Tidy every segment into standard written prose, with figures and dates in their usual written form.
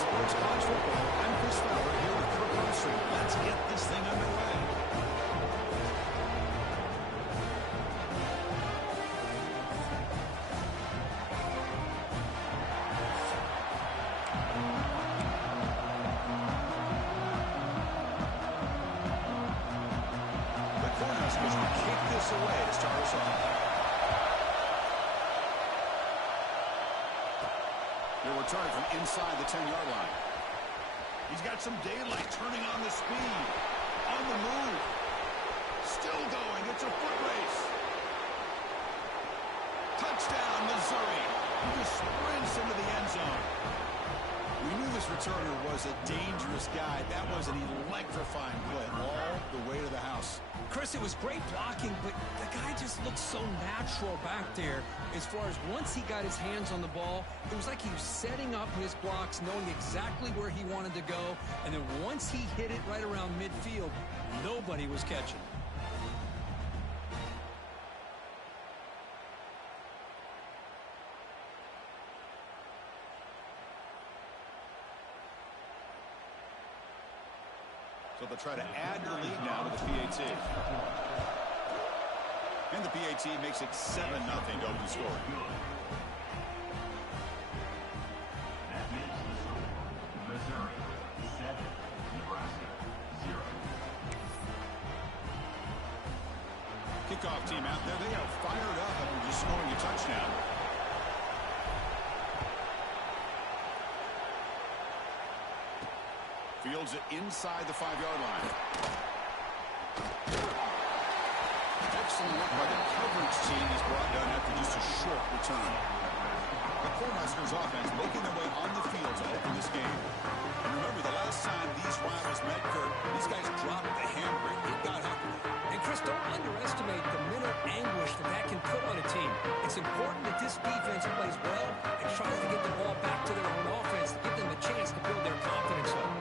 Sports College Football. I'm Chris Fowler here with Kirk Armstrong. Let's get this thing underway. The Cornhuskers will kick this away to start us off. They'll return from inside the 10-yard line. He's got some daylight, turning on the speed. On the move. Still going. It's a foot race. Touchdown, Missouri. He just sprints into the end zone. We knew this returner was a dangerous guy. That was an electrifying play all the way to the house. Chris, it was great blocking, but the guy just looked so natural back there. As far as once he got his hands on the ball, it was like he was setting up his blocks, knowing exactly where he wanted to go. And then once he hit it right around midfield, nobody was catching. So they'll try to add their lead now to the PAT. And the PAT makes it 7-0 to open the score. That makes the score. Missouri 7, Nebraska 0. Kickoff team out there. They are fired up after just scoring a touchdown. Fields it inside the 5-yard line. Excellent work by the coverage team. He's brought down after just a short return. The Cornhuskers offense making their way on the field to open this game. And remember, the last time these rivals met, Kirk, these guys dropped the handbrake. It got ugly. And Chris, don't underestimate the mental anguish that can put on a team. It's important that this defense plays well and tries to get the ball back to their own offense to give them a chance to build their confidence up.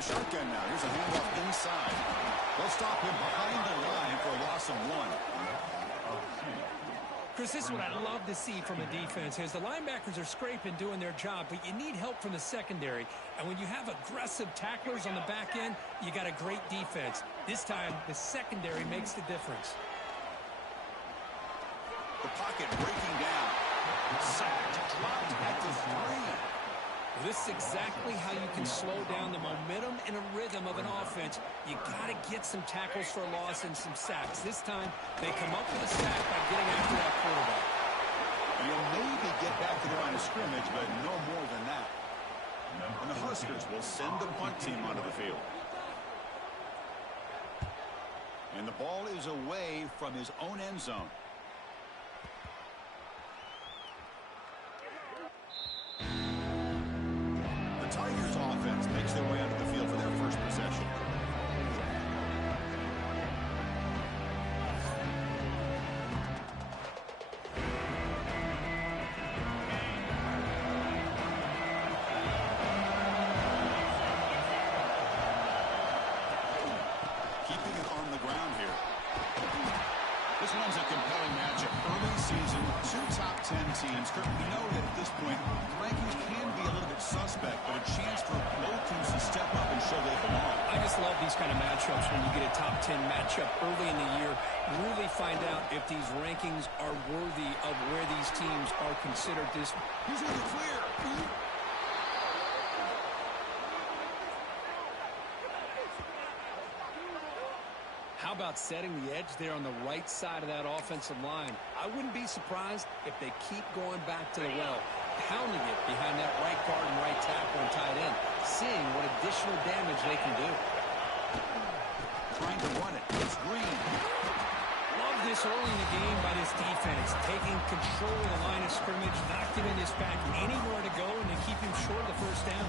Shotgun now. Here's a handoff inside. They'll stop him behind the line for a loss of 1. Chris, this is what I love to see from a defense. As the linebackers are scraping, doing their job, but you need help from the secondary. And when you have aggressive tacklers on the back end, you got a great defense. This time, the secondary makes the difference. The pocket breaking down. Sacked, dropped at the 3. Well, this is exactly how you can slow down the momentum and a rhythm of an offense. You got to get some tackles for a loss and some sacks. This time, they come up with a sack by getting after that quarterback. You'll maybe get back to the line of scrimmage, but no more than that. And the Huskers will send the punt team onto the field. And the ball is away from his own end zone. Tigers offense makes their way onto the field for their first possession. Keeping it on the ground here. This one's a compelling matchup. Early season, 2 top 10 teams. Kirk, we know that at this point, rankings can be a little bit suspect, but a chance for both teams to step up and show they belong. I just love these kind of matchups when you get a top 10 matchup early in the year. Really find out if these rankings are worthy of where these teams are considered this. He's in the clear. How about setting the edge there on the right side of that offensive line? I wouldn't be surprised if they keep going back to the well, pounding it behind that right guard and right tackle and tight end, seeing what additional damage they can do. Trying to run it. It's Green. Love this early in the game by this defense, taking control of the line of scrimmage, not giving this back anywhere to go, and to keep him short of the first down.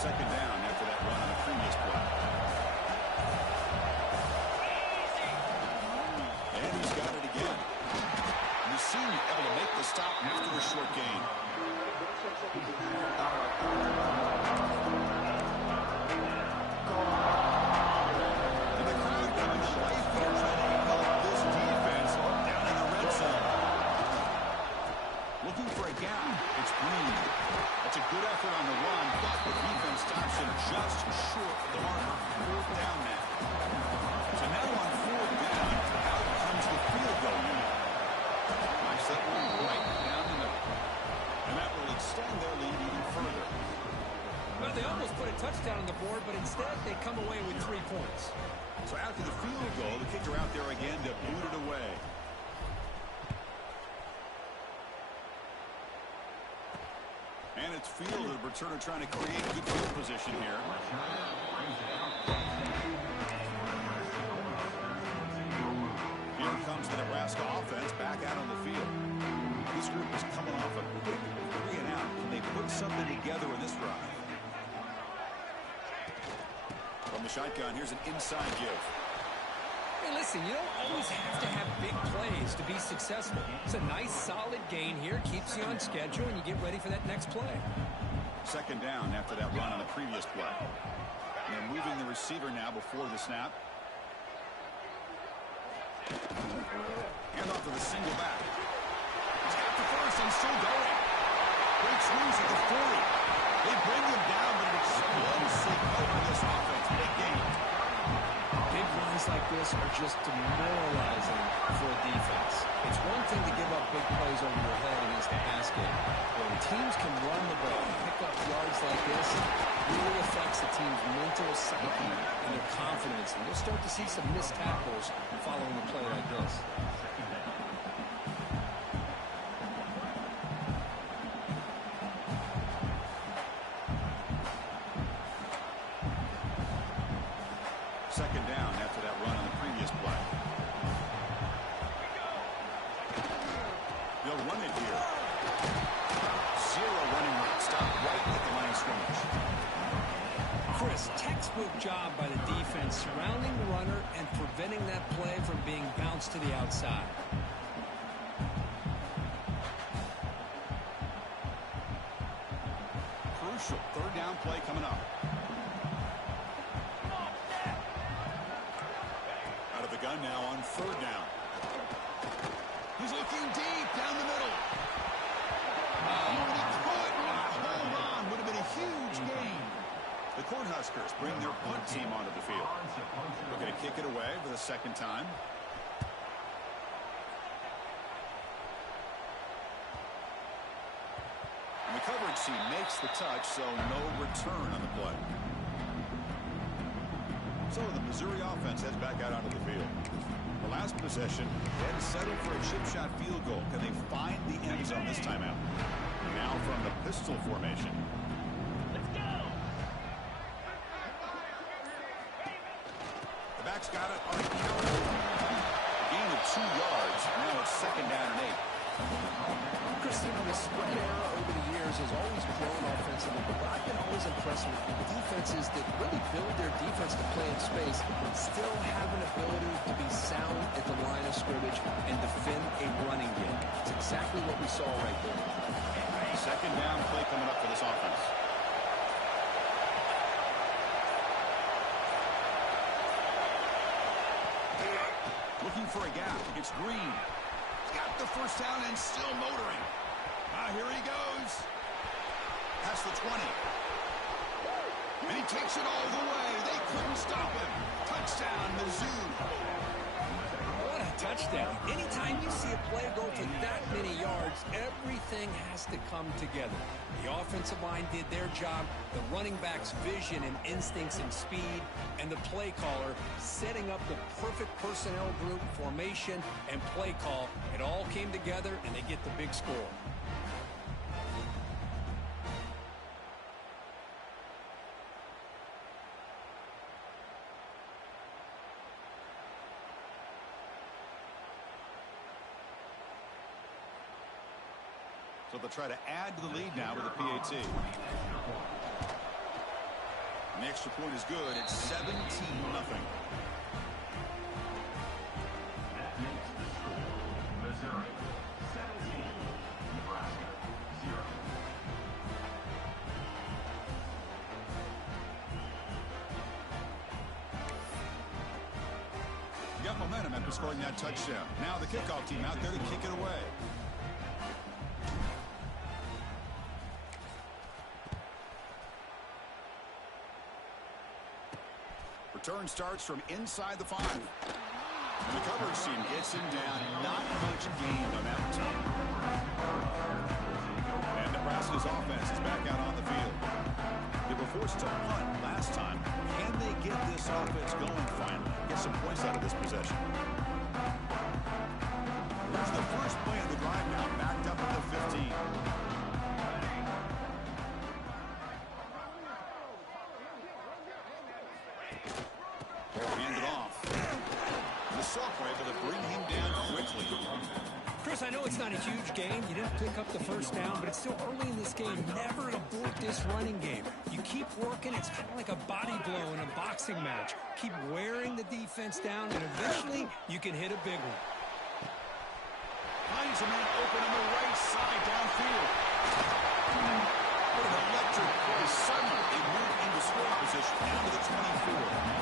Second down after that run on the previous play. And he's got it again. Musim able to make the stop after a short gain. Good effort on the run, but the defense stops him just short of the marker. Fourth down now. So now on fourth down, out comes the field goal unit. Nice that one right down the middle. And that will extend their lead even further. Well, they almost put a touchdown on the board, but instead they come away with 3 points. So after the field goal, the kicker out there again to boot it away. And it's field, the returner trying to create good field position here. Here comes the Nebraska offense back out on the field. This group is coming off a quick 3 and out. Can they put something together in this drive? From the shotgun, here's an inside give. Hey, listen, you don't always have to have big plays to be successful. It's a nice, solid gain here. Keeps you on schedule, and you get ready for that next play. Second down after that run on the previous play. And they're moving the receiver now before the snap. Hand off to the single back. He's got the first and still going. Breaks loose at the 40. They bring him down, but an explosive over this offense. Big game. Big runs like this are just demoralizing for a defense. It's one thing to give up big plays over your head against the pass game. But when teams can run the ball and pick up yards like this, it really affects the team's mental psyche and their confidence. And you'll start to see some missed tackles following a play like this. Second down after that run on the previous play. They'll run it here. Zero running route. Stop right at the line of scrimmage. Chris, textbook job by the defense surrounding the runner and preventing that play from being bounced to the outside. Crucial third down play coming up. Out of the gun now on third down. He's looking deep down the middle. Oh, and he could not hold on. Would have been a huge gain. The Cornhuskers bring their punt team onto the field. They're going to kick it away for the second time. And the coverage team makes the touch, so no return on the play. So the Missouri offense heads back out onto the field. The last possession, they had to settle for a chip shot field goal. Can they find the end zone this time out? Now from the pistol formation. Let's go! The back's got it on the counter. Gain of 2 yards. Now it's second down and 8. Christian, the spread era over the years has always grown offensively, but I've been always impressed with defenses that really build their defense to play in space, but still have an ability to be sound at the line of scrimmage and defend a running game. It's exactly what we saw right there. Second down play coming up for this offense. Looking for a gap. It's Green. Got the first down and still motoring. Here he goes. Past the 20. And he takes it all the way. They couldn't stop him. Touchdown, Mizzou. What a touchdown. Anytime you see a play go for that many yards, everything has to come together. The offensive line did their job, the running back's vision and instincts and speed, and the play caller setting up the perfect personnel group, formation, and play call. It all came together, and they get the big score. So they'll try to add to the lead now with a PAT. And the extra point is good. It's 17-0. That makes the score Missouri 17, Nebraska 0. You got momentum after scoring that touchdown. Now the kickoff team out there to kick it away. Return starts from inside the 5. And the coverage team gets him down. Not much gained on that return. And Nebraska's offense is back out on the field. They were forced to punt last time. Can they get this offense going finally? Get some points out of this possession. Here's the first play of the drive now, backed up at the 15. Hand it off. The Sock were able to bring him down quickly. Chris, I know it's not a huge game. You didn't pick up the first down, but it's still early in this game. Never abort this running game. You keep working. It's kind of like a body blow in a boxing match. Keep wearing the defense down, and eventually you can hit a big one. Finds a man open on the right side downfield. What an electric play. Suddenly, they move into scoring position down to the 24.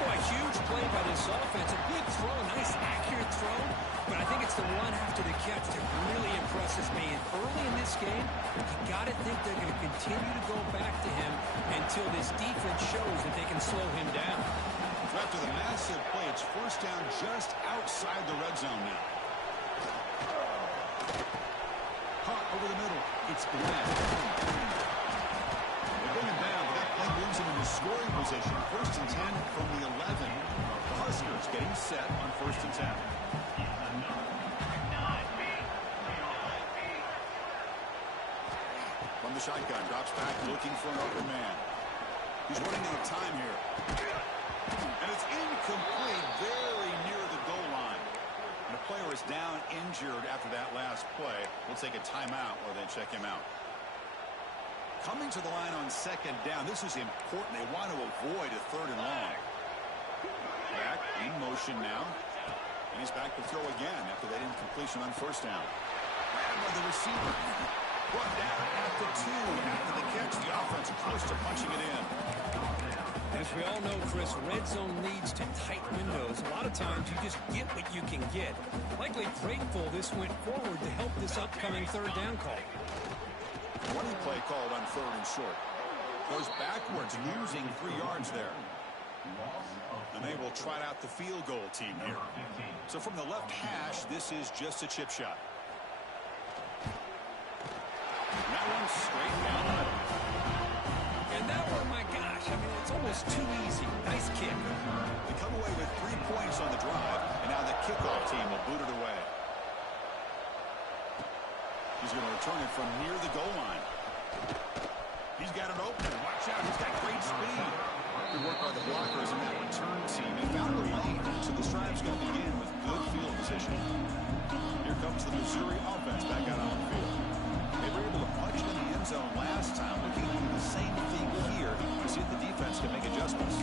Boy, huge play by this offense. A big throw, nice accurate throw. But I think it's the run after the catch that really impresses me. And early in this game, you got to think they're going to continue to go back to him until this defense shows that they can slow him down. After the massive play, it's first down just outside the red zone now. Caught over the middle. It's Glenn. They bring him down, but that play moves him into scoring position. First and 10 from the 11. The Huskers getting set on first and 10. From the shotgun, drops back, looking for an open man. He's running out of time here. And it's incomplete, very near the goal line. And a player is down injured after that last play. We'll take a timeout or then check him out. Coming to the line on second down. This is important. They want to avoid a third and long. Back in motion now. And he's back to throw again after that incompletion on first down. Grabbed by the receiver. Brought down at the 2. After the catch, the offense close to punching it in. As we all know, Chris, red zone leads to tight windows. A lot of times you just get what you can get. Likely grateful this went forward to help this upcoming third down call. Running play called on third and short. Goes backwards, losing 3 yards there. And they will try out the field goal team here. So from the left hash, this is just a chip shot. And that one's straight down the middle. And that one, my gosh, I mean, it's almost too easy. Nice kick. They come away with 3 points on the drive, and now the kickoff team will boot it away. He's going to return it from near the goal line. He's got it open. Watch out. He's got great speed. Good work by the blockers in that return team. He found a lane, so the Stripes going to begin with good field position. Here comes the Missouri offense back out on the field. They were able to punch it in the end zone last time. Looking to do the same thing here to see if the defense can make adjustments.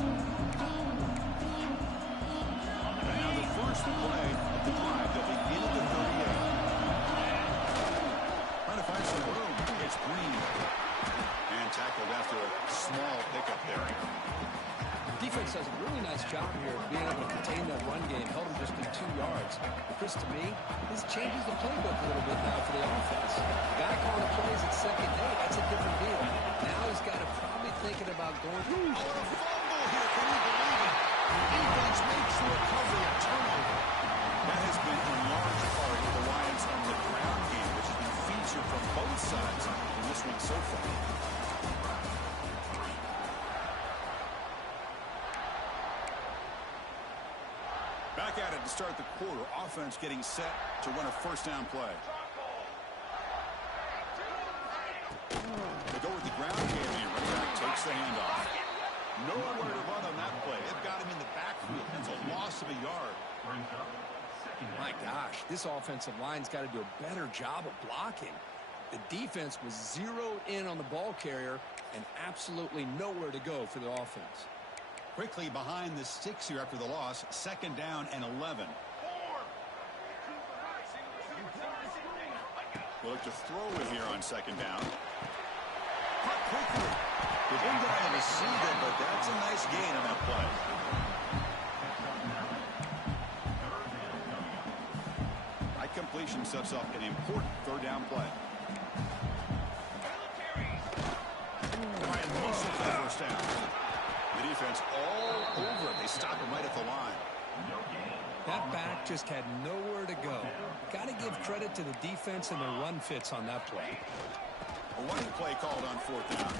And now the first play of the drive. They'll begin at the 38. Trying to find some room. It's Green. And tackled after a small pickup there. Defense does a really nice job here of being able to contain that run game. Held him just to 2 yards. Chris, to me, this changes the playbook a little bit now for the offense. The guy calling the plays at second, hey, that's a different deal. Now he's got to probably thinking about going. Oh, a fumble here. Can you believe it? Defense makes the recovery a turnover. That has been in large part the Lions on the ground game, which has been featured from both sides in this one so far. Back at it to start the quarter. Offense getting set to run a first down play. They go with the ground game here. Running back takes the handoff. Nowhere to run on that play. They've got him in the backfield. That's a loss of a yard. My gosh, this offensive line's got to do a better job of blocking. The defense was zeroed in on the ball carrier and absolutely nowhere to go for the offense. Quickly behind the sticks here after the loss. Second down and 11. They'll look to throw it here on second down. Cut quickly. They didn't get on the receiver, but that's a nice gain on that play. High completion sets up an important third down play. Trying to muscle for the first down. The defense defense all over. They stop him right at the line. That back just had nowhere to go. Got to give credit to the defense and their run fits on that play. A running play called on fourth down.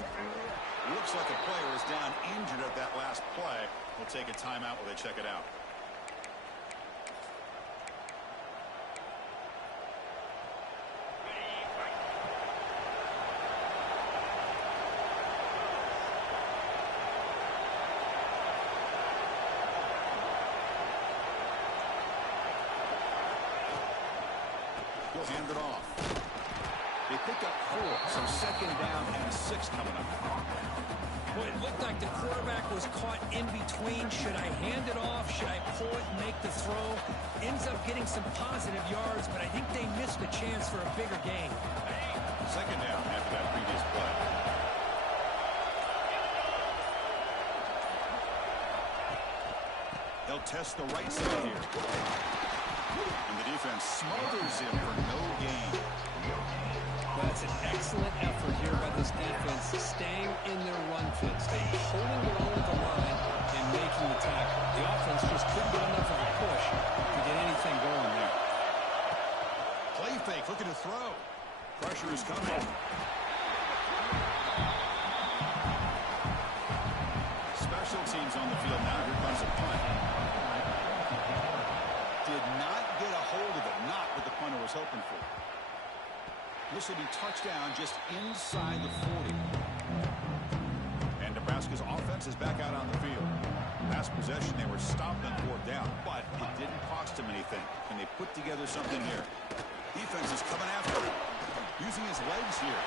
Looks like a player is down injured at that last play. We'll take a timeout while they check it out. He'll hand it off. They pick up 4, so second down and 6 coming up. Well, it looked like the quarterback was caught in between. Should I hand it off? Should I pull it and make the throw? Ends up getting some positive yards, but I think they missed a chance for a bigger gain. Second down after that previous play. They'll test the right side here. And the defense smothers him for no gain. That's an excellent effort here by this defense, staying in their run fits. They're holding their own at the line and making the tackle. The offense just couldn't get enough of a push to get anything going there. Play fake, looking to throw. Pressure is coming. Special teams on the field now. Here comes a punt. Did not get a hold of it. Not what the punter was hoping for. This will be touchdown just inside the 40. And Nebraska's offense is back out on the field. Last possession, they were stopped on fourth down, but it didn't cost them anything. And they put together something here. Defense is coming after him. Using his legs here.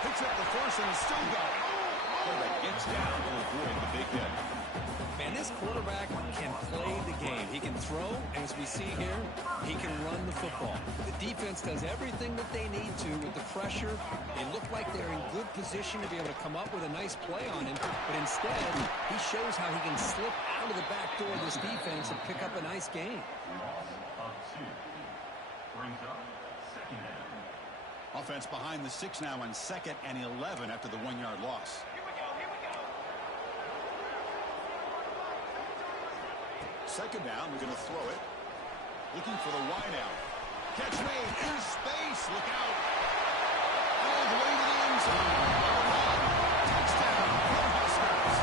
Picks up the force and is still going. But gets down to avoid the big hit. Man, this quarterback can play the game. He can throw, and as we see here, he can run the football. The defense does everything that they need to with the pressure. They look like they're in good position to be able to come up with a nice play on him, but instead, he shows how he can slip out of the back door of this defense and pick up a nice gain. Loss of 2. Brings up second down. Offense behind the 6 now on 2nd and 11 after the 1-yard loss. Second down, we're going to throw it. Looking for the wide out. Catch made in space. Look out. All the way to the end zone. Touchdown, Cornhuskers.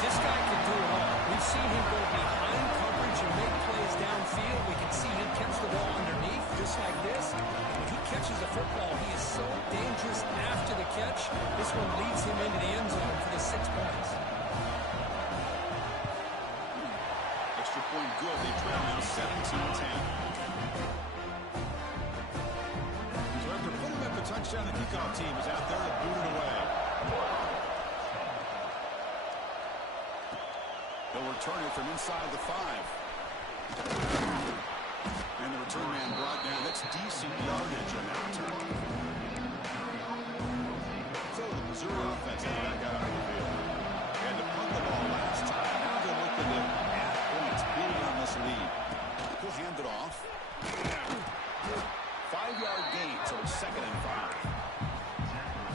This guy can do it all. We've seen him go behind coverage and make plays downfield. We can see him catch the ball underneath just like this. When he catches the football, he is so dangerous after the catch. This one leads him into the end zone for the 6 points. Extra point good. They trail now 17-10. So after putting up the touchdown, the kickoff team is out there to boot it away. They'll return it from inside the 5. And the return man brought down. That's decent yardage on that return. So the Missouri offense is back out on the field. They had to punt the ball last time. Now they're looking to add points, building on this lead. He'll hand it off. 5-yard gain, so it's 2nd and 5.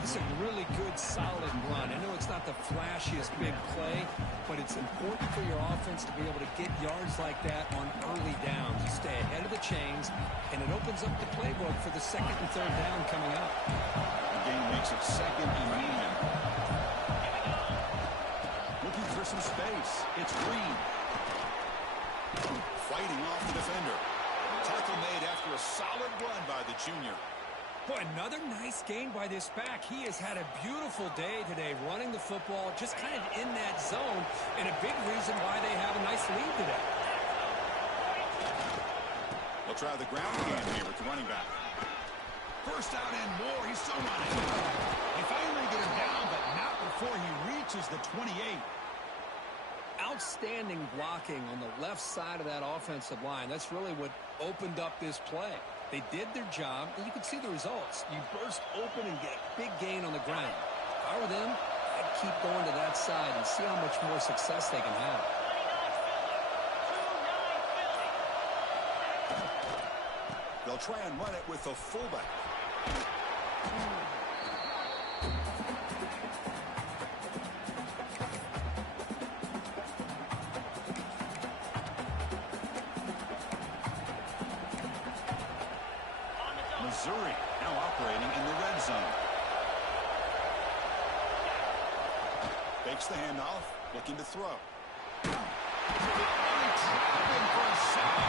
This is a really good, solid run. I know it's not the flashiest big play, but it's important for your offense to be able to get yards like that on early downs. You stay ahead of the chains, and it opens up the playbook for the 2nd and 3rd down coming up. The game makes it 2nd and 9. Looking for some space. It's Green. Fighting off the defender. Tackle made after a solid run by the junior. Boy, another nice gain by this back. He has had a beautiful day today running the football, just kind of in that zone, and a big reason why they have a nice lead today. They'll try the ground game here with the running back. First out and more. He's still running. They finally get him down, but not before he reaches the 28. Outstanding blocking on the left side of that offensive line. That's really what opened up this play. They did their job, and you can see the results. You burst open and get a big gain on the ground. If I were them, I'd keep going to that side and see how much more success they can have. They'll try and run it with the fullback. Takes the handoff, looking to throw. Trapping for a sack.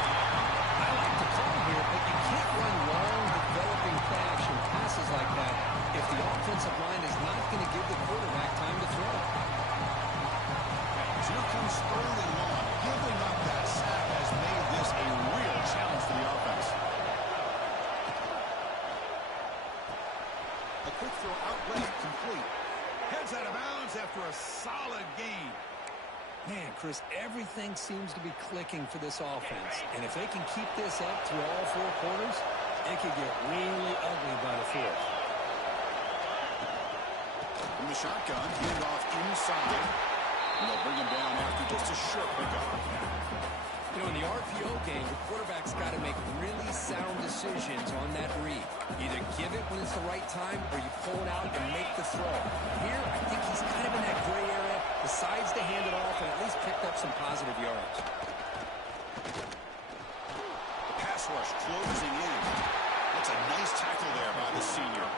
I like the call here, but you can't run long, developing play action passes like that if the offensive line is not going to give the quarterback time to throw. So here comes 3rd and long. Giving up that sack has made this a real challenge for the offense. A quick throw out left, complete. Heads out of bounds after a solid gain. Man, Chris, everything seems to be clicking for this offense. And if they can keep this up through all 4 quarters, it could get really ugly by the 4th. From the shotgun, handoff inside. And they'll bring him down after just a short pickup. You know, in the RPO game, the quarterback's got to make really sound decisions on that read. Either give it when it's the right time, or you pull it out and make the throw. Here, I think he's kind of in that gray area, decides to hand it off, and at least picked up some positive yards. The pass rush closing in. That's a nice tackle there by the senior.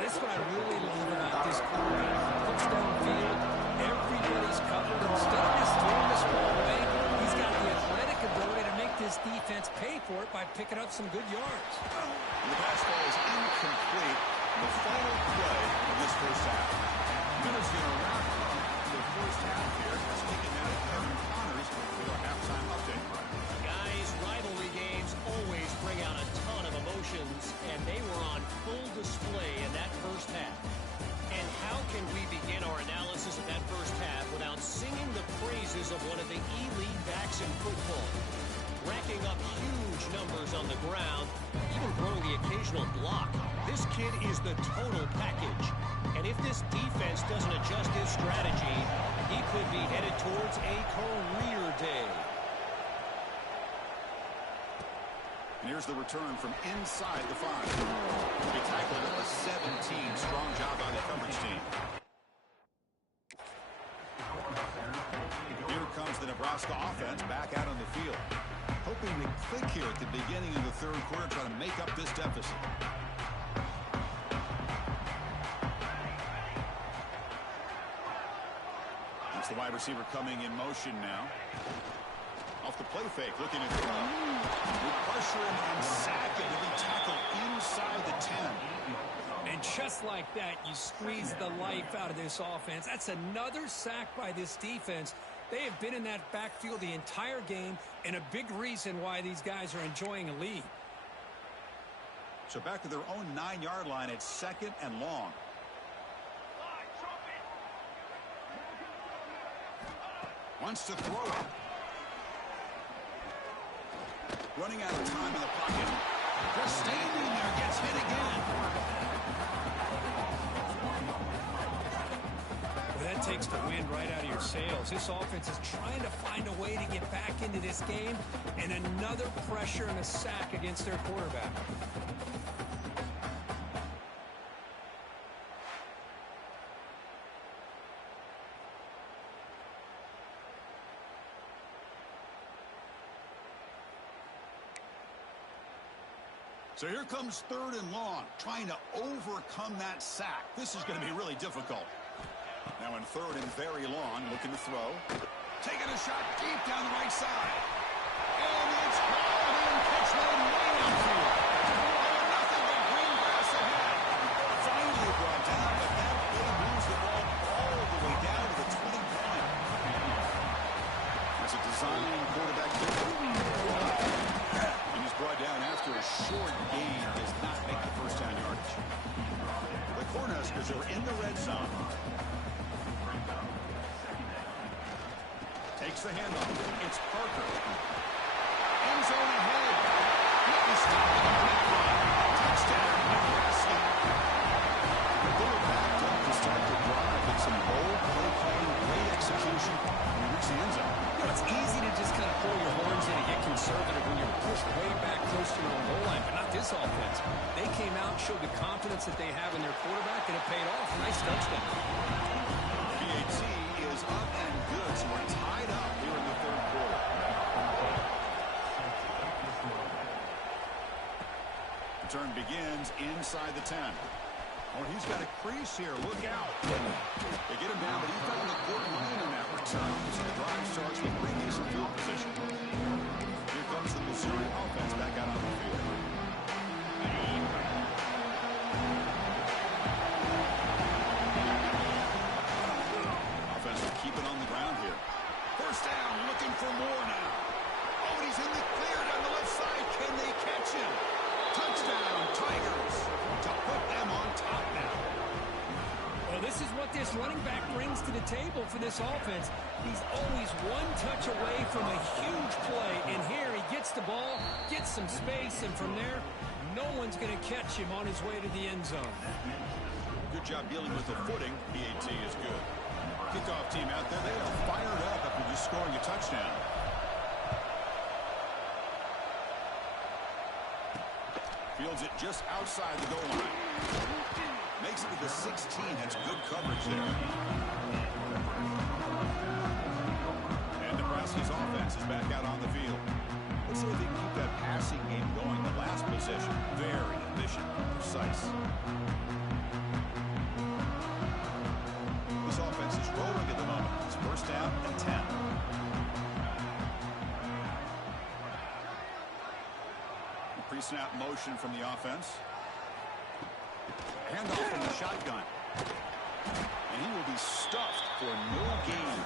That's what I really love about this quarterback. Looks downfield, everybody's covered. Instead of just throwing the ball away, he's got the athletic ability to make this defense pay for it by picking up some good yards. The pass ball is incomplete. The final play of this first half. Minutes going to wrap up the first half here. Let's take it now to Kevin Connors with our halftime update. Guys, rivalry games always bring out a ton of emotions, and they were on full display in that first half. And how can we begin our analysis of that first half without singing the praises of one of the elite backs in football? Racking up huge numbers on the ground, even throwing the occasional block. This kid is the total package. And if this defense doesn't adjust his strategy, he could be headed towards a career day. And here's the return from inside the 5. He tackled at the 17. Strong job by the coverage team. Here comes the Nebraska offense back out on the field. Hoping to click here at the beginning of the 3rd quarter, trying to make up this deficit. It's the wide receiver coming in motion now. Off the play fake, looking at throw. With pressure and sack it to be tackled inside the 10. And just like that, you squeeze the life out of this offense. That's another sack by this defense. They have been in that backfield the entire game, and a big reason why these guys are enjoying a lead. So back to their own 9-yard line at 2nd and long. Wants to throw it. Running out of time in the pocket. Just standing there, gets hit again. Well, that takes the wind right out of your sails. This offense is trying to find a way to get back into this game, and another pressure and a sack against their quarterback. So here comes 3rd and long, trying to overcome that sack. This is going to be really difficult. Now in 3rd and very long, looking to throw. Taking a shot deep down the right side. And it's caught and pitched way downfield. Nothing but green grass ahead. Finally brought down, but that play moves the ball all the way down to the 20-point. It's a design quarterback different. And he's brought down after a short gain. Does not make the first down yardage. The Cornhuskers are in the red zone. Takes the handoff. It's Parker. End zone ahead. Touchdown, Nebraska. They were backed up to start the drive with some bold play calling, great execution, and reach the end zone. You know, it's easy to just kind of pull your horns in and get conservative when you're pushed way back close to your own goal line, but not this offense. They came out and showed the confidence that they have in their quarterback, and it paid off. Nice touchdown. PAT is up and good, so we're tied up here in the 3rd quarter. Return begins inside the 10. Oh, he's got a crease here. Look out. They get him down, but he found the good line in that return. So the drive starts with pretty decent field position. Here comes the Missouri offense back out on the field. Offense will keep it on the ground here. First down, looking for more now. Oh, and he's in the clear down the left side. Can they catch him? Touchdown, Tigers, to put them on top now. Well, this is what this running back brings to the table for this offense. He's always one touch away from a huge play. And here he gets the ball, gets some space, and from there, no one's going to catch him on his way to the end zone. Good job dealing with the footing. PAT is good. Kickoff team out there, they are fired up after just scoring a touchdown. Fields it just outside the goal line. Makes it to the 16. Has good coverage there. And Nebraska's offense is back out on the field. Let's see if they can keep that passing game going. The last possession, very efficient, precise. This offense is rolling at the moment. It's first down and 10. Pre-snap motion from the offense. Handoff from the shotgun. And he will be stuffed for no gain.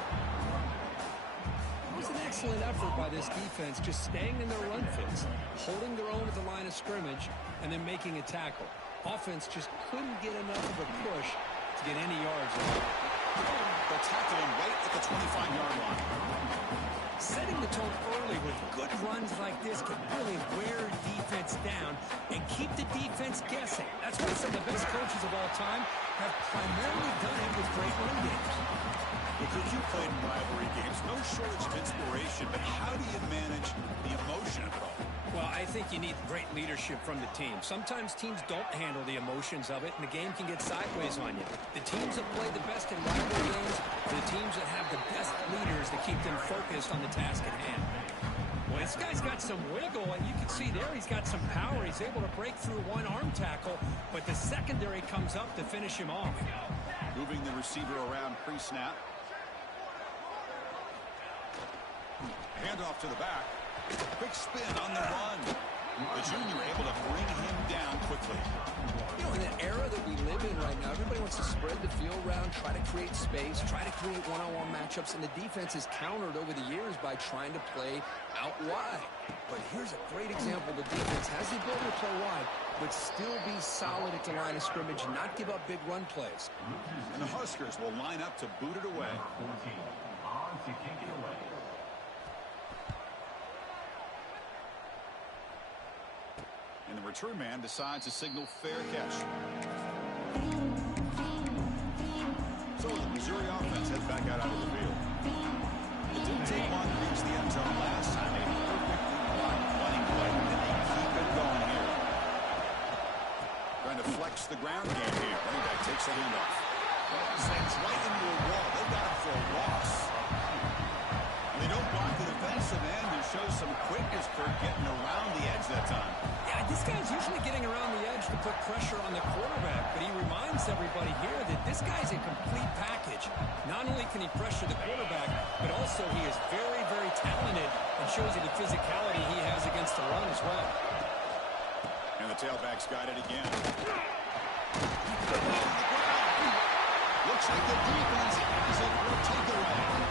It was an excellent effort by this defense, just staying in their run fits, holding their own at the line of scrimmage, and then making a tackle. Offense just couldn't get enough of a push to get any yards on it. They'll tackle him right at the 25-yard line. Setting the tone early with good runs like this can really wear defense down and keep the defense guessing. That's why some of the best coaches of all time have primarily done it with great run games. Because you played in rivalry games, no shortage of inspiration, but how do you manage the emotion of it all? Well, I think you need great leadership from the team. Sometimes teams don't handle the emotions of it, and the game can get sideways on you. The teams that play the best in rivalry games are the teams that have the best leaders to keep them focused on the task at hand. Well, this guy's got some wiggle, and you can see there he's got some power. He's able to break through one arm tackle, but the secondary comes up to finish him off. Moving the receiver around pre-snap. Handoff to the back. Quick spin on the run. The junior able to bring him down quickly. You know, in the era that we live in right now, everybody wants to spread the field around, try to create space, try to create one-on-one matchups, and the defense is countered over the years by trying to play out wide. But here's a great example. The defense has the ability to play wide, but still be solid at the line of scrimmage and not give up big run plays. And the Huskers will line up to boot it away. 14 on to kick it away. And the return man decides to signal fair catch. So the Missouri offense heads back out onto the field. It didn't take long to reach the end zone last time. A perfectly blocked running play, and they keep it going here. Trying to flex the ground game here. Running back takes the handoff. Sends right into a wall. They got him for a loss. And they don't block the defensive end, who shows some quickness for getting around the edge that time. Yeah, this guy's usually getting around the edge to put pressure on the quarterback, but he reminds everybody here that this guy's a complete package. Not only can he pressure the quarterback, but also he is very, very talented and shows you the physicality he has against the run as well. And the tailback's got it again. Looks like the defense has it for a takeaway.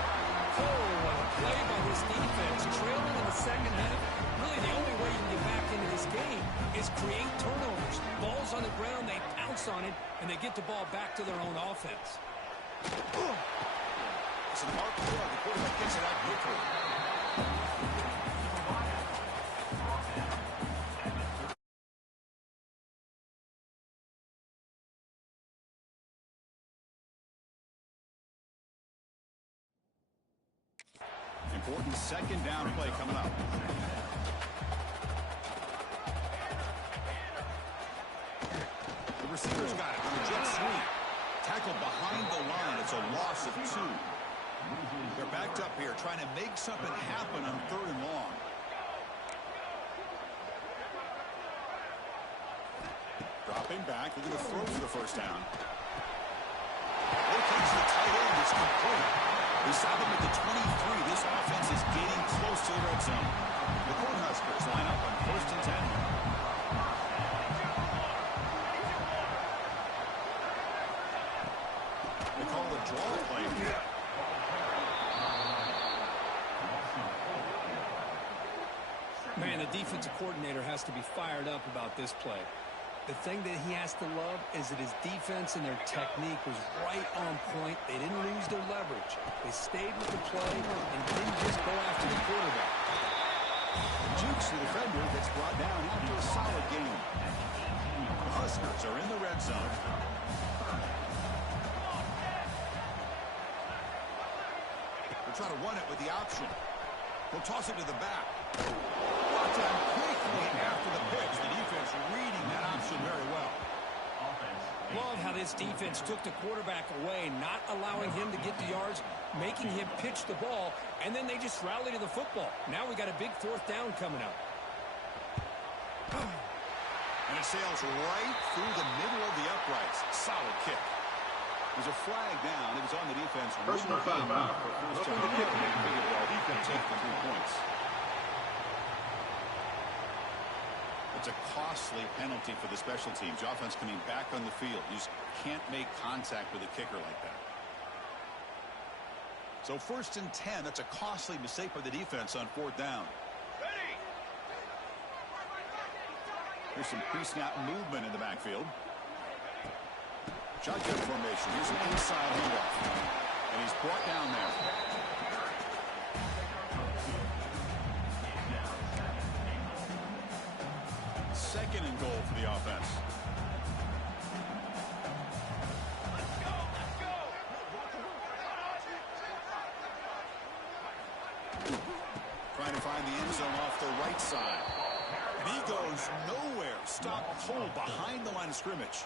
Oh, what a play by this defense. Trailing in the second half. Really, the only way you can get back into this game is create turnovers. Ball's on the ground, they pounce on it, and they get the ball back to their own offense. It's a mark throw. The quarterback gets it out quickly. Important second down play coming up. The receiver's got it on a jet sweep. Tackled behind the line. It's a loss of 2. They're backed up here trying to make something happen on 3rd and long. Dropping back. They're going to throw for the first down. Takes the tight end. It's complete. They stop him at the 23. This offense is getting close to the red zone. The Cornhuskers line up on 1st and 10. They call the draw play here. Man, the defensive coordinator has to be fired up about this play. The thing that he has to love is that his defense and their technique was right on point. They didn't lose their leverage. They stayed with the play and didn't just go after the quarterback. Jukes the defender gets brought down after a solid game. The Huskers are in the red zone. They'll try to run it with the option. They'll toss it to the back. Brought down quickly after the pitch. The defense reading that option very well. Love how this defense took the quarterback away, not allowing him to get the yards, making him pitch the ball, and then they just rally to the football. Now we got a big 4th down coming up. And it sails right through the middle of the uprights. Solid kick. There's a flag down. It was on the defense. Personal foul. Roughing the kick. Defense take the 3 points. It's a costly penalty for the special teams. Offense coming back on the field. You just can't make contact with a kicker like that. So 1st and 10. That's a costly mistake by the defense on 4th down. Here's some pre-snap movement in the backfield. Shotgun formation. Here's an inside handoff. And he's brought down there. 2nd and goal for the offense. Trying to find the end zone off the right side. And he goes nowhere. Stop cold behind the line of scrimmage.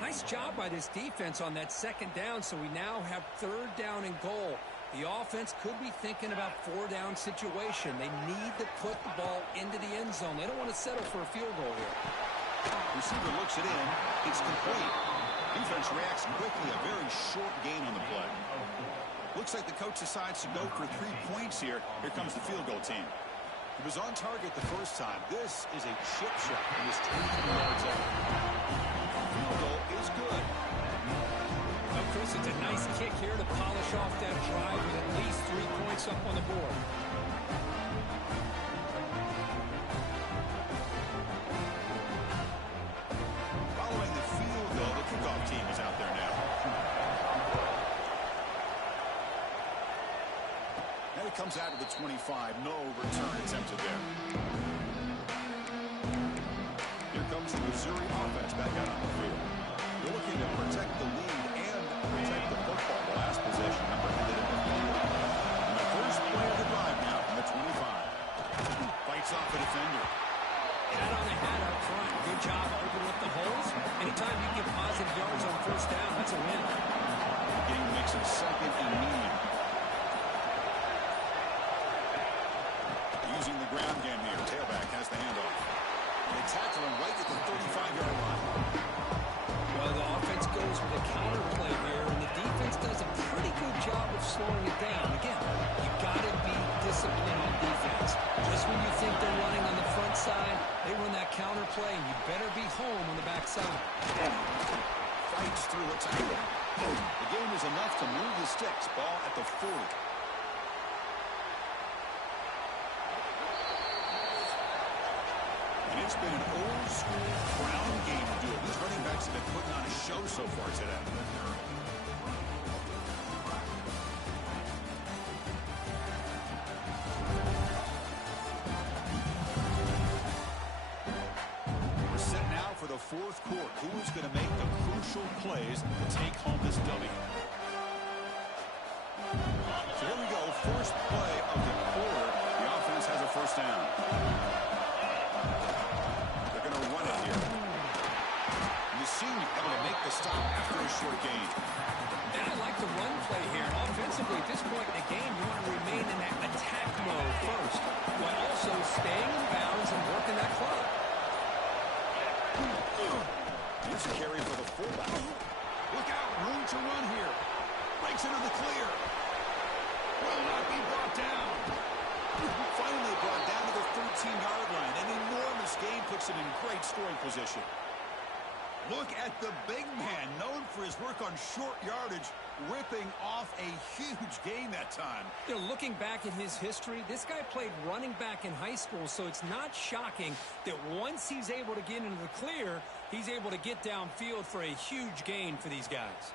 Nice job by this defense on that 2nd down, so we now have 3rd down and goal. The offense could be thinking about 4-down situation. They need to put the ball into the end zone. They don't want to settle for a field goal here. Receiver looks it in. It's complete. Defense reacts quickly. A very short gain on the play. Looks like the coach decides to go for 3 points here. Here comes the field goal team. He was on target the first time. This is a chip shot from his 23 yards out. Field goal is good. Well, Chris, it's a nice kick here to polish off that drive with at least 3 points up on the board. Following the field goal, the kickoff team is out there now. And it comes out of the 25. No return attempted there. Here comes the Missouri offense back out on the field. They're looking to protect the lead and protect the football. The last possession number ended in the field. And the first play of the drive now from the 25. Fights off a defender. Hat on a hat up front. Good job opening up the holes. Anytime you get positive yards on 1st down, that's a win. The game makes it 2nd and medium. Using the ground game here. Tailback has the handoff. They tackle him right at the 35-yard line. Well, the offense goes with a counter play here, and the defense does a pretty good job of slowing it down. Again, you got to be disciplined on defense. Just when you think they're running on the front side, they run that counter play, and you better be home on the back side. Fights through a tackle. The game is enough to move the sticks. Ball at the 40. And it's been an old-school ground game duel. These running backs have been putting on a show so far today. We're set now for the 4th quarter. Who's going to make the crucial plays to take home this W? So here we go. First play of the quarter. The offense has a 1st down. Senior able to make the stop after a short gain. And I like the run play here. Offensively, at this point in the game, you want to remain in that attack mode first, while also staying in bounds and working that clock. Here's a carry for the fullback. Look out, room to run here. Breaks into the clear. Will not be brought down. Finally brought down to the 13-yard line. An enormous gain puts him in great scoring position. Look at the big man, known for his work on short yardage, ripping off a huge gain that time. You know, looking back at his history, this guy played running back in high school, so it's not shocking that once he's able to get into the clear, he's able to get downfield for a huge gain for these guys.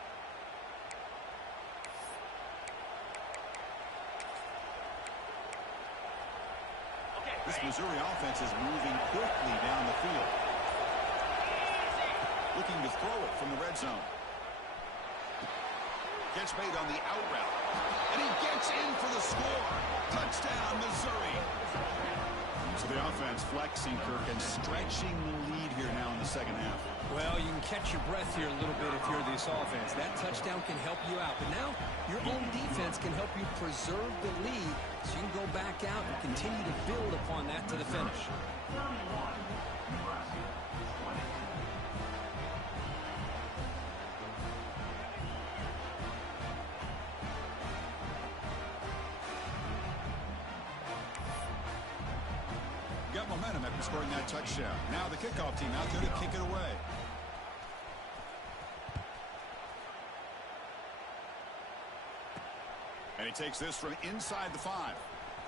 This Missouri offense is moving quickly down the field. Looking to throw it from the red zone. Catch made on the out route. And he gets in for the score. Touchdown, Missouri. So the offense flexing, Kirk, and stretching the lead here now in the second half. Well, you can catch your breath here a little bit if you're this offense. That touchdown can help you out. But now your own defense can help you preserve the lead so you can go back out and continue to build upon that to the finish. Got momentum after scoring that touchdown. Now the kickoff team out there to kick it away. And he takes this from inside the 5.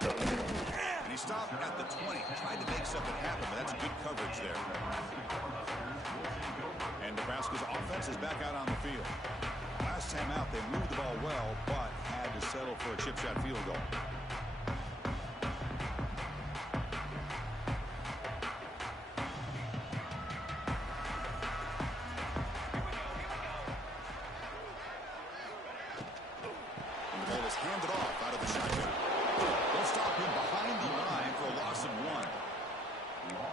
And he stopped at the 20. Tried to make something happen, but that's good coverage there. And Nebraska's offense is back out on the field. Last time out, they moved the ball well, but had to settle for a chip shot field goal. Handed off out of the shotgun. They'll stop him behind the line for a loss of 1.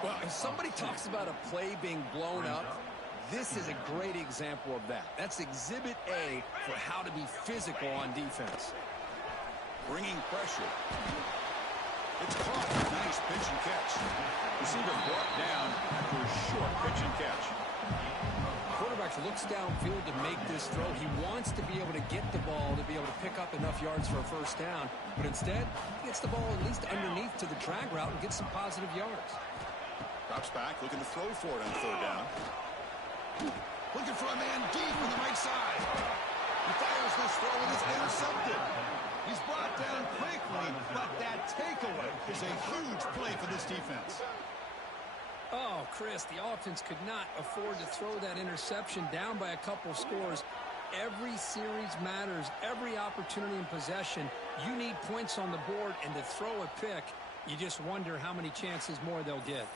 Well, if somebody talks about a play being blown up, this is a great example of that. That's exhibit A for how to be physical on defense. Bringing pressure. It's caught. Nice pitch and catch. Receiver brought down after a short pitch and catch. Quarterback looks downfield to make this throw. He wants to be able to get the ball to be able to pick up enough yards for a first down, but instead he gets the ball at least underneath to the drag route and gets some positive yards. Drops back, looking to throw for it on third down. Looking for a man deep on the right side. He fires this throw and it's intercepted. He's brought down quickly, but that takeaway is a huge play for this defense. Oh, Chris, the offense could not afford to throw that interception down by a couple scores. Every series matters. Every opportunity in possession, you need points on the board, and to throw a pick, you just wonder how many chances more they'll get.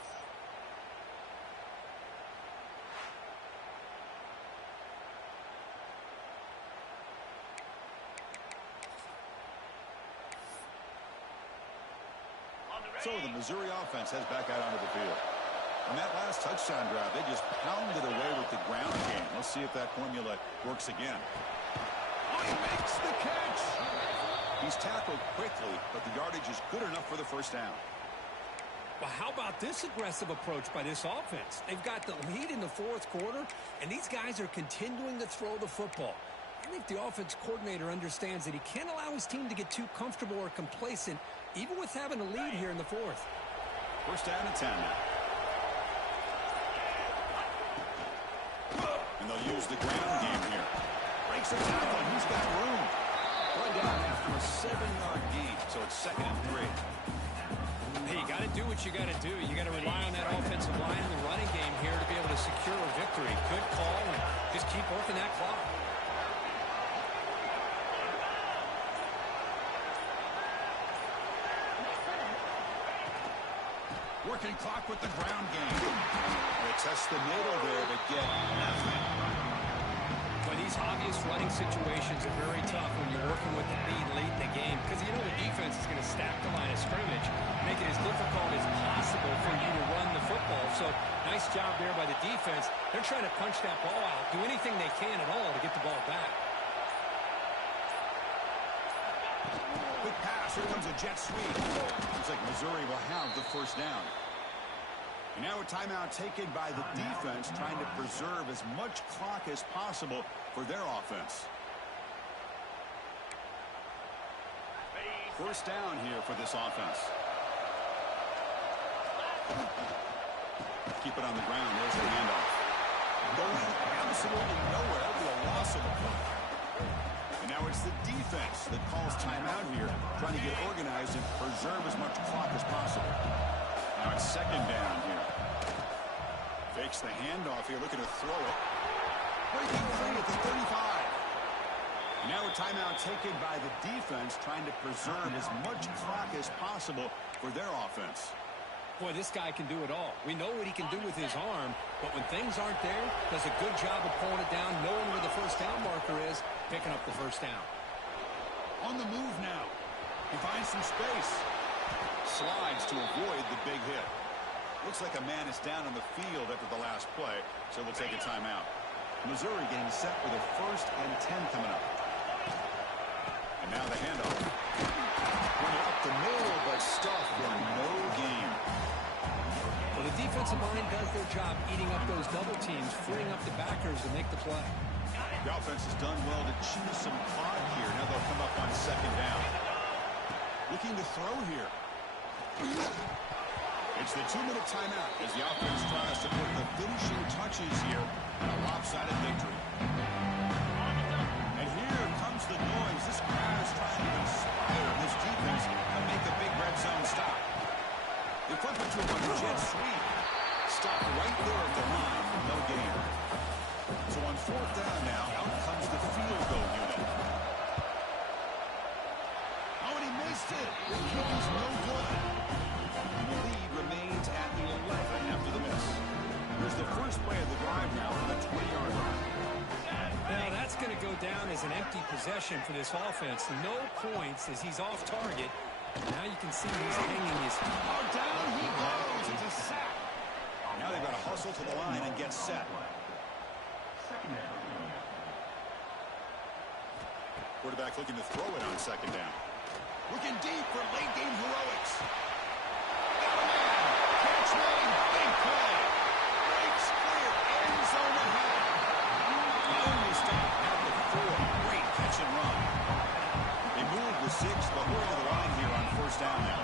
So the Missouri offense heads back out onto the field. On that last touchdown drive, they just pounded away with the ground game. Let's see if that formula works again. Oh, he makes the catch! He's tackled quickly, but the yardage is good enough for the first down. Well, how about this aggressive approach by this offense? They've got the lead in the fourth quarter, and these guys are continuing to throw the football. I think the offense coordinator understands that he can't allow his team to get too comfortable or complacent, even with having a lead here in the fourth. First down and 10 now. And they'll use the ground game here. Breaks a tackle, and he's got room. Run down after a 7-yard gain, so it's 2nd and 3. Hey, you got to do what you got to do. You got to rely on that offensive line in the running game here to be able to secure a victory. Good call, and just keep working that clock. Working clock with the ground game. They test the middle there to get nothing. But these obvious running situations are very tough when you're working with the lead late in the game, because you know the defense is going to stack the line of scrimmage, make it as difficult as possible for you to run the football. So nice job there by the defense. They're trying to punch that ball out, do anything they can at all to get the ball back. Quick pass. Here comes a jet sweep. Looks like Missouri will have the first down. And now a timeout taken by the defense, trying to preserve as much clock as possible for their offense. First down here for this offense. Keep it on the ground. There's the handoff. Going absolutely nowhere to a loss of the play. And now it's the defense that calls timeout here, trying to get organized and preserve as much clock as possible. Now it's second down here. Fakes the handoff here, looking to throw it. Breaking free at the 35. Now a timeout taken by the defense, trying to preserve as much clock as possible for their offense. Boy, this guy can do it all. We know what he can do with his arm, but when things aren't there, does a good job of pulling it down, knowing where the first down marker is, picking up the first down. On the move now. He finds some space. Slides to avoid the big hit. Looks like a man is down on the field after the last play, so we'll take a timeout. Missouri getting set with a 1st and 10 coming up. And now the handoff. Running up the middle, but stuffed for no gain. Well, the defensive line does their job eating up those double teams, freeing up the backers to make the play. The offense has done well to choose some clock here. Now they'll come up on second down. Looking to throw here. It's the 2-minute timeout as the offense tries to put the finishing touches here on a lopsided victory. And here comes the noise. This crowd is trying to inspire this defense to make a big red zone stop. They flip it to a jet sweep. Stop right there at the line for no gain. So on 4th down now, out comes the field goal unit. Oh, and he missed it. The kick is no good. And the lead remains at 11 after the miss. Here's the first play of the drive now on the 20-yard line. Now that's going to go down as an empty possession for this offense. No points as he's off target. Now you can see he's hanging his... Oh, down he goes. It's a sack. Now they've got to hustle to the line and get set. Quarterback looking to throw it on second down. Looking deep for late game heroics. Got a man. Catch made. Big play. Breaks clear. End zone ahead. Only stop at the 4. Great catch and run. They move the 6, but we're to the line here on 1st down now.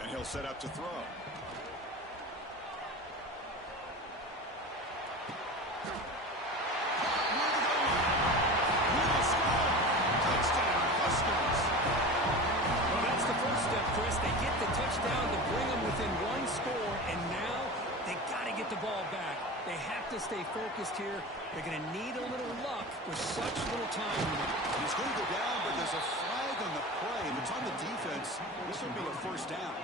And he'll set up to throw. Chris, they get the touchdown to bring them within 1 score, and now they got to get the ball back. They have to stay focused here. They're going to need a little luck with such little time. He's going to go down, but there's a flag on the play. If it's on the defense, this will be a 1st down.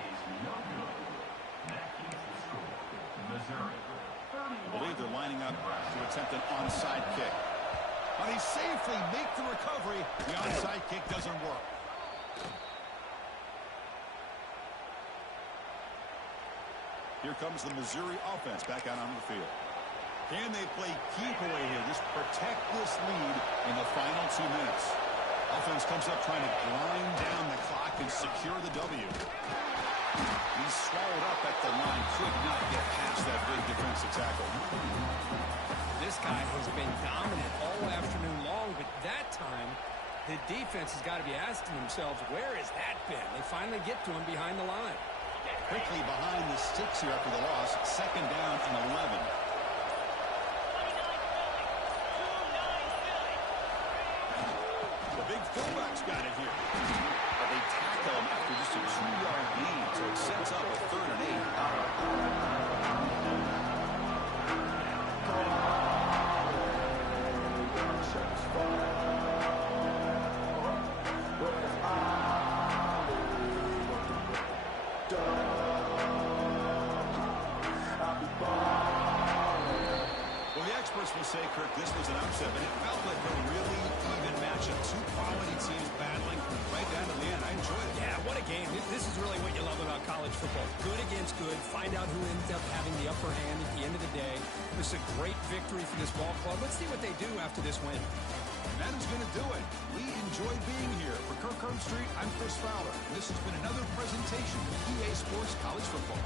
I believe they're lining up to attempt an onside kick. But he safely makes the recovery. The onside kick doesn't work. Here comes the Missouri offense back out onto the field. Can they play keep away here? Just protect this lead in the final 2 minutes. Offense comes up trying to grind down the clock and secure the W. He's swallowed up at the line. Could not get past that big defensive tackle. This guy has been dominant all afternoon long, but that time the defense has got to be asking themselves, where has that been? They finally get to him behind the line. Quickly behind the sticks here after the loss. Second down and 11. The big fullback's got it here. But they tackle him after just a 2-yard gain, so it sets up a 3rd and 8. Experts will say, Kirk, this was an upset, but it felt like a really even matchup. 2 quality teams battling right down to the end. I enjoyed it. Yeah, what a game. This is really what you love about college football. Good against good. Find out who ends up having the upper hand at the end of the day. This is a great victory for this ball club. Let's see what they do after this win. that is going to do it. We enjoyed being here. For Kirk Herbstreit, I'm Chris Fowler. And this has been another presentation of EA Sports College Football.